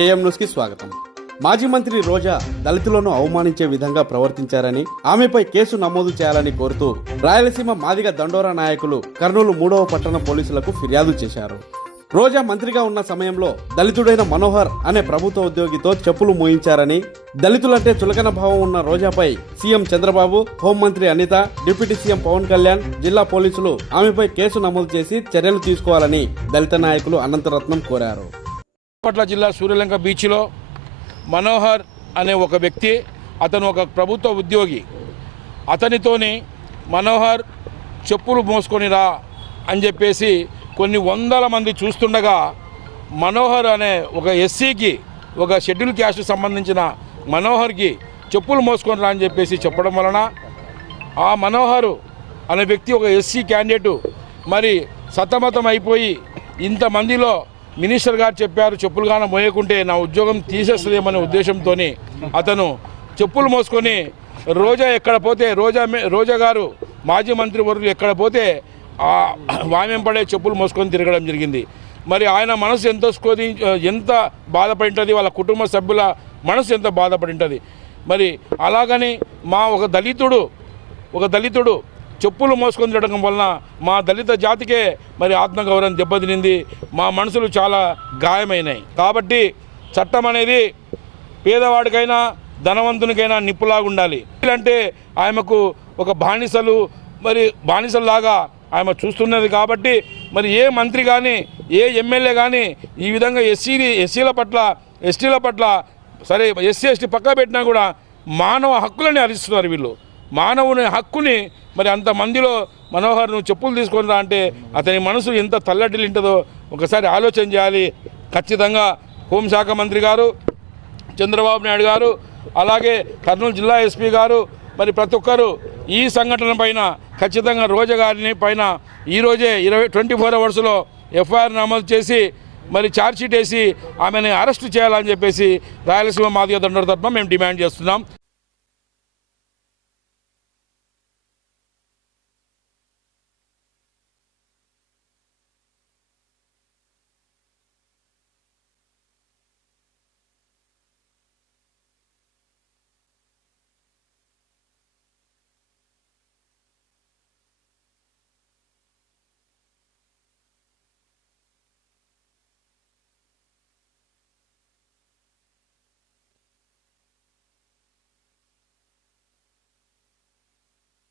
AM న్యూస్కి స్వాగతం. మాజీ మంత్రి రోజా దళితులను అవమానించే విధంగా ప్రవర్తించారని ఆమెపై కేసు నమోదు చేయాలని కోరుతూ రాయలసీమ మాదిగ దండోరా నాయకులు కర్నూలు మూడవ పట్టణ పోలీసులకు ఫిర్యాదు చేశారు. రోజా మంత్రిగా ఉన్న సమయంలో దళితుడైన మనోహర్ అనే ప్రభుత్వ ఉద్యోగితో చెప్పులు మోయించారని దళితులంటే చులకన భావం ఉన్న రోజాపై సీఎం చంద్రబాబు హోంమంత్రి అనిత డిప్యూటీ సీఎం పవన్ కళ్యాణ్ జిల్లా పోలీసులు ఆమెపై కేసు నమోదు చేసి చర్యలు తీసుకోవాలని దళిత నాయకులు అనంతరత్నం కోరారు. పట్ల జిల్లా సూర్యలంక బీచ్లో మనోహర్ అనే ఒక వ్యక్తి అతను ఒక ప్రభుత్వ ఉద్యోగి. అతనితోని మనోహర్ చెప్పులు మోసుకొని రా అని చెప్పేసి కొన్ని వందల మంది చూస్తుండగా మనోహర్ అనే ఒక ఎస్సీకి ఒక షెడ్యూల్ క్యాస్ట్ సంబంధించిన మనోహర్కి చెప్పులు మోసుకొని రా అని చెప్పేసి చెప్పడం వలన ఆ మనోహరు అనే వ్యక్తి ఒక ఎస్సీ క్యాండిడేటు. మరి సతమతం అయిపోయి ఇంతమందిలో మినిస్టర్ గారు చెప్పారు చెప్పులు గాన మోయకుంటే నా ఉద్యోగం తీసేస్తుందేమనే ఉద్దేశంతో అతను చెప్పులు మోసుకొని రోజా ఎక్కడ పోతే రోజా రోజా గారు మాజీ మంత్రి వర్గులు ఎక్కడ పోతే ఆ వామెంపడే చెప్పులు మోసుకొని తిరగడం జరిగింది. మరి ఆయన మనసు ఎంత స్కోది ఎంత బాధపడి ఉంటుంది వాళ్ళ కుటుంబ సభ్యుల మనసు ఎంత బాధపడి ఉంటుంది మరి అలాగని మా ఒక దళితుడు ఒక దళితుడు చెప్పులు మోసుకొని తిరగడం వలన మా దళిత జాతికే మరి ఆత్మగౌరవం దెబ్బతినింది. మా మనసులు చాలా గాయమైనాయి కాబట్టి చట్టం అనేది పేదవాడికైనా ధనవంతునికైనా నిప్పులాగా ఉండాలి. అంటే ఆమెకు ఒక బానిసలు మరి బానిసల్లాగా ఆమె చూస్తున్నది కాబట్టి మరి ఏ మంత్రి కానీ ఏ ఎమ్మెల్యే కానీ ఈ విధంగా ఎస్సీ ఎస్సీల పట్ల ఎస్టీల పట్ల సరే ఎస్సీ ఎస్టీ పక్క పెట్టినా కూడా మానవ హక్కులని హరిస్తున్నారు వీళ్ళు. మానవుని హక్కుని మరి అంతమందిలో మనోహర్ నువ్వు చెప్పులు తీసుకొని రా అంటే అతని మనసు ఎంత తల్లడిల్లింటుందో ఒకసారి ఆలోచన చేయాలి. ఖచ్చితంగా హోంశాఖ మంత్రి గారు చంద్రబాబు నాయుడు గారు అలాగే కర్నూలు జిల్లా ఎస్పీ గారు మరి ప్రతి ఒక్కరు ఈ సంఘటన పైన ఖచ్చితంగా రోజా గారిని పైన ఈరోజే ఇరవై ట్వంటీ ఫోర్ అవర్స్లో ఎఫ్ఐఆర్ నమోదు చేసి మరి ఛార్జ్షీట్ వేసి ఆమెను అరెస్ట్ చేయాలని చెప్పేసి రాయలసీమ మాదిగ దండోర తరఫున మేము డిమాండ్ చేస్తున్నాం.